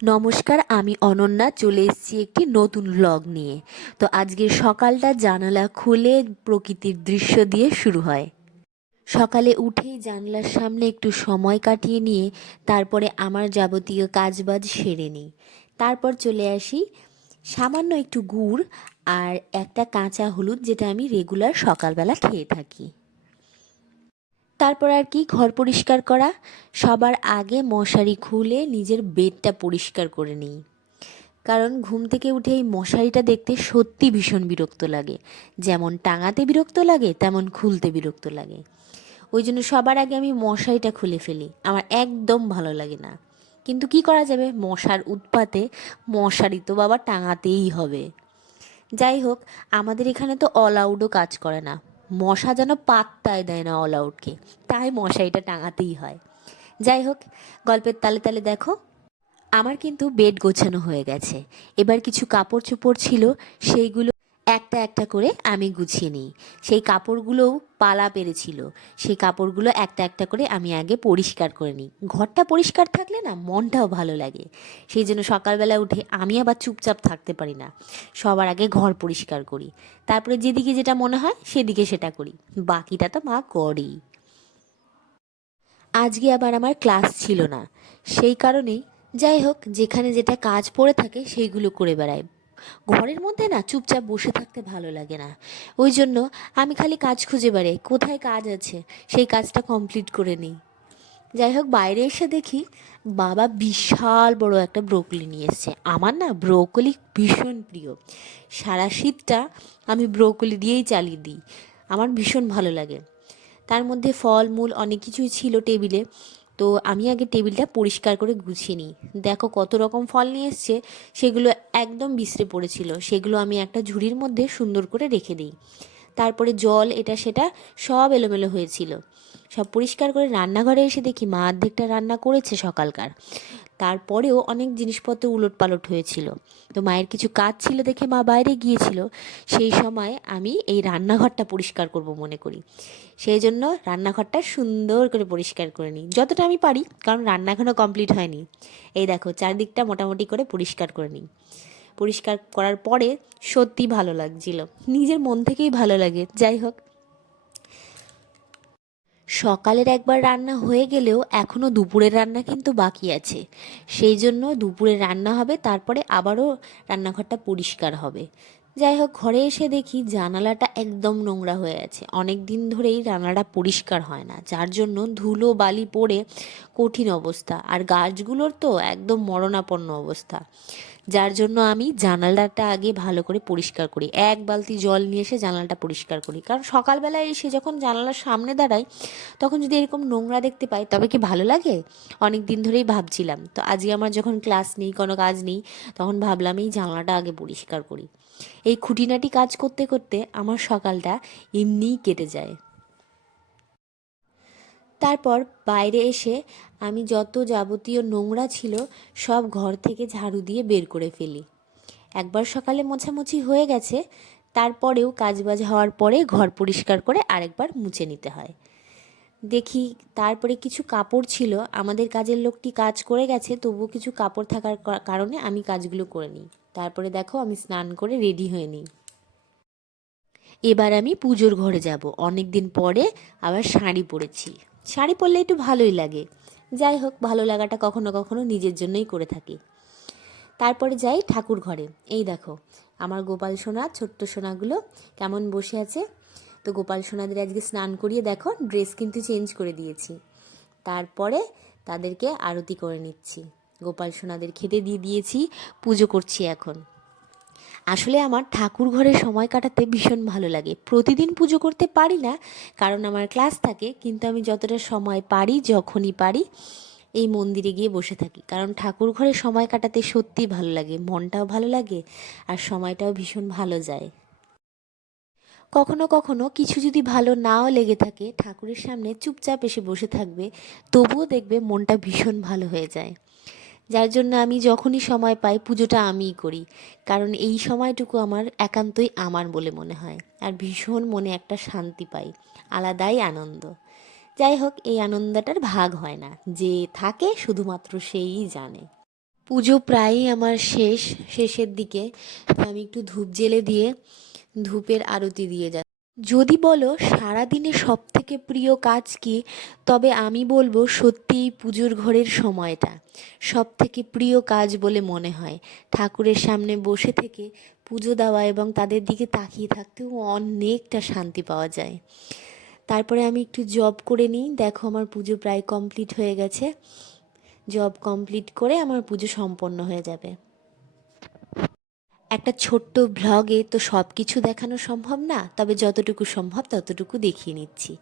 নমস্কার, আমি অনন্যা চলে এসেছি একটি নতুন ব্লগ নিয়ে। তো আজকের সকালটা জানালা খুলে প্রকৃতির দৃশ্য দিয়ে শুরু হয়। সকালে উঠেই জানলার সামনে একটু সময় কাটিয়ে নিয়ে তারপরে আমার যাবতীয় কাজবাজ সেরে নিই। তারপর চলে আসি সামান্য একটু গুড় আর একটা কাঁচা হলুদ, যেটা আমি রেগুলার সকালবেলা খেয়ে থাকি। তারপর আর কি, ঘর পরিষ্কার করা। সবার আগে মশারি খুলে নিজের বেডটা পরিষ্কার করে নিই, কারণ ঘুম থেকে উঠে এই মশারিটা দেখতে সত্যি ভীষণ বিরক্ত লাগে। যেমন টাঙাতে বিরক্ত লাগে, তেমন খুলতে বিরক্ত লাগে। ওই জন্য সবার আগে আমি মশারিটা খুলে ফেলি, আমার একদম ভালো লাগে না। কিন্তু কি করা যাবে, মশার উৎপাতে মশারি তো বাবা টাঙাতেই হবে। যাই হোক, আমাদের এখানে তো অল আউটও কাজ করে না, মশা যেন পাত্তায় দেয় না অল আউটকে, তাই মশারিটা টাঙাতেই হয়। যাই হোক, গল্পের তালে তালে দেখো আমার কিন্তু বেড গোছানো হয়ে গেছে। এবার কিছু কাপড় চোপড় ছিল, সেইগুলো একটা একটা করে আমি গুছিয়ে নিই। সেই কাপড়গুলোও পালা পেরেছিল, সেই কাপড়গুলো একটা একটা করে আমি আগে পরিষ্কার করে নিই। ঘরটা পরিষ্কার থাকলে না মনটাও ভালো লাগে। সেই জন্য সকালবেলা উঠে আমি আবার চুপচাপ থাকতে পারি না, সবার আগে ঘর পরিষ্কার করি। তারপরে যেদিকে যেটা মনে হয় সেদিকে সেটা করি, বাকিটা তো মা করেই। আজকে আবার আমার ক্লাস ছিল না, সেই কারণেই যাই হোক যেখানে যেটা কাজ পড়ে থাকে সেইগুলো করে বেড়াই। ঘরের মধ্যে না চুপচাপ বসে থাকতে ভালো লাগে না, ওই জন্য আমি খালি কাজ খুঁজে বেড়াই, কোথায় কাজ আছে সেই কাজটা কমপ্লিট করে নিই। যাই হোক, বাইরে এসে দেখি বাবা বিশাল বড় একটা ব্রোকলি নিয়ে এসছে। আমার না ব্রোকলি ভীষণ প্রিয়, সারা শীতটা আমি ব্রোকলি দিয়েই চালিয়ে দিই, আমার ভীষণ ভালো লাগে। তার মধ্যে ফল মূল অনেক কিছুই ছিল টেবিলে। তো আমি আগে টেবিলটা পরিষ্কার করে গুছিয়ে নিই। দেখো কত রকম ফল নিয়ে এসছে, সেগুলো একদম বিছড়ে পড়েছিল, সেগুলো আমি একটা ঝুড়ির মধ্যে সুন্দর করে রেখে দিই। তারপরে জল এটা সেটা সব এলোমেলো হয়েছিল, সব পরিষ্কার করে রান্নাঘরে এসে দেখি মা অর্ধেকটা রান্না করেছে সকালকার। তারপরেও অনেক জিনিসপত্র উলট পালট হয়েছিল। তো মায়ের কিছু কাজ ছিল দেখে মা বাইরে গিয়েছিল, সেই সময় আমি এই রান্নাঘরটা পরিষ্কার করব মনে করি। সেই জন্য রান্নাঘরটা সুন্দর করে পরিষ্কার করে নিই যতটা আমি পারি, কারণ রান্না এখনও কমপ্লিট হয়নি। এই দেখো চারদিকটা মোটামুটি করে পরিষ্কার করে নিই। পরিষ্কার করার পরে সত্যি ভালো লাগছিল, নিজের মন থেকেই ভালো লাগে। যাই হোক, সকালের একবার রান্না হয়ে গেলেও এখনও দুপুরের রান্না কিন্তু বাকি আছে, সেই জন্য দুপুরে রান্না হবে, তারপরে আবারও রান্নাঘরটা পরিষ্কার হবে। যাই হোক, ঘরে এসে দেখি জানালাটা একদম নোংরা হয়ে আছে, অনেক দিন ধরেই জানালাটা পরিষ্কার হয় না, যার জন্য ধুলো বালি পড়ে কঠিন অবস্থা, আর গাছগুলোর তো একদম মরণাপন্ন অবস্থা। যার জন্য আমি জানালাটা আগে ভালো করে পরিষ্কার করি, এক বালতি জল নিয়ে এসে জানালাটা পরিষ্কার করি, কারণ সকালবেলায় এসে যখন জানালার সামনে দাঁড়াই তখন যদি এরকম নোংরা দেখতে পাই তবে কি ভালো লাগে। অনেক দিন ধরেই ভাবছিলাম, তো আজকে আমার যখন ক্লাস নেই, কোনো কাজ নেই, তখন ভাবলাম এই জানলাটা আগে পরিষ্কার করি। এই খুঁটিনাটি কাজ করতে করতে আমার সকালটা এমনিই কেটে যায়। তারপর বাইরে এসে আমি যত যাবতীয় নোংরা ছিল সব ঘর থেকে ঝাড়ু দিয়ে বের করে ফেলি। একবার সকালে মোছামুছি হয়ে গেছে, তারপরেও কাজবাজ হওয়ার পরে ঘর পরিষ্কার করে আরেকবার মুছে নিতে হয়। দেখি তারপরে কিছু কাপড় ছিল, আমাদের কাজের লোকটি কাজ করে গেছে, তবুও কিছু কাপড় থাকার কারণে আমি কাজগুলো করে নিই। তারপরে দেখো আমি স্নান করে রেডি হয়ে নিই। এবার আমি পুজোর ঘরে যাব, অনেক দিন পরে আবার শাড়ি পরেছি, শাড়ি পরলে একটু ভালোই লাগে। যাই হোক, ভালো লাগাটা কখনো কখনো নিজের জন্যই করে থাকি। তারপরে যাই ঠাকুর ঘরে। এই দেখো আমার গোপাল সোনা ছোট্ট সোনাগুলো কেমন বসে আছে। তো গোপাল সোনাদের আজকে স্নান করিয়ে দেখো ড্রেস কিন্তু চেঞ্জ করে দিয়েছি। তারপরে তাদেরকে আরতি করে নিচ্ছি, গোপাল সোনাদের খেতে দিয়ে দিয়েছি, পুজো করছি এখন। আসলে আমার ঠাকুর ঘরে সময় কাটাতে ভীষণ ভালো লাগে। প্রতিদিন পুজো করতে পারি না, কারণ আমার ক্লাস থাকে, কিন্তু আমি যতটা সময় পারি, যখনই পারি, এই মন্দিরে গিয়ে বসে থাকি, কারণ ঠাকুর ঘরে সময় কাটাতে সত্যিই ভালো লাগে, মনটাও ভালো লাগে আর সময়টাও ভীষণ ভালো যায়। কখনো কখনো কিছু যদি ভালো নাও লেগে থাকে, ঠাকুরের সামনে চুপচাপ এসে বসে থাকবে, তবুও দেখবে মনটা ভীষণ ভালো হয়ে যায়। যার জন্য আমি যখনই সময় পাই পুজোটা আমিই করি, কারণ এই সময়টুকু আমার একান্তই আমার বলে মনে হয়, আর ভীষণ মনে একটা শান্তি পাই, আলাদাই আনন্দ। যাই হোক, এই আনন্দটার ভাগ হয় না, যে থাকে শুধুমাত্র সেই জানে। পুজো প্রায়ই আমার শেষের দিকে, তো আমি একটু ধূপ জ্বেলে দিয়ে ধূপের আরতি দিয়ে যাচ্ছি। যদি বলো সারাদিনে সব থেকে প্রিয় কাজ কি, তবে আমি বলবো সত্যি এই পুজোর ঘরের সময়টা সব থেকে প্রিয় কাজ বলে মনে হয়। ঠাকুরের সামনে বসে থেকে পুজো দেওয়া এবং তাদের দিকে তাকিয়ে থাকতেও অনেকটা শান্তি পাওয়া যায়। তারপরে আমি একটু জব করে নিই। দেখো আমার পুজো প্রায় কমপ্লিট হয়ে গেছে। জব কমপ্লিট করে আমার পুজো সম্পন্ন হয়ে যাবে। একটা ছোট্ট ভ্লগে তো সব কিছু দেখানো সম্ভব না, তবে যতটুকু সম্ভব ততটুকু দেখিয়ে নিচ্ছি।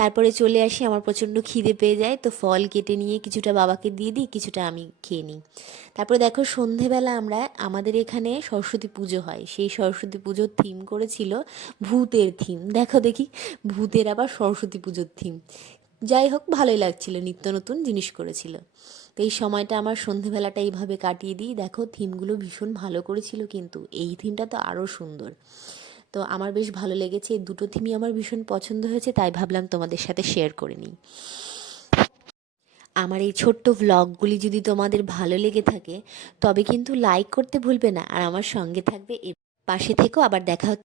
তারপরে চলে আসি, আমার প্রচণ্ড খিদে পেয়ে যায়, তো ফল কেটে নিয়ে কিছুটা বাবাকে দিয়ে দিই, কিছুটা আমি খেয়ে নিই। তারপরে দেখো সন্ধেবেলা আমাদের এখানে সরস্বতী পুজো হয়, সেই সরস্বতী পুজোর থিম করেছিল ভূতের থিম। দেখো দেখি, ভূতের আবার সরস্বতী পুজোর থিম। যাই হোক, ভালোই লাগছিল, নিত্য নতুন জিনিস করেছিল। তো এই সময়টা আমার সন্ধেবেলাটা এইভাবে কাটিয়ে দিই। দেখো থিমগুলো ভীষণ ভালো করেছিল, কিন্তু এই থিমটা তো আরও সুন্দর। তো আমার বেশ ভালো লেগেছে, এই দুটো থিমই আমার ভীষণ পছন্দ হয়েছে, তাই ভাবলাম তোমাদের সাথে শেয়ার করে নিই। আমার এই ছোট্ট ভ্লগগুলি যদি তোমাদের ভালো লেগে থাকে, তবে কিন্তু লাইক করতে ভুলবে না, আর আমার সঙ্গে থাকবে, পাশে থেকেও। আবার দেখা হচ্ছে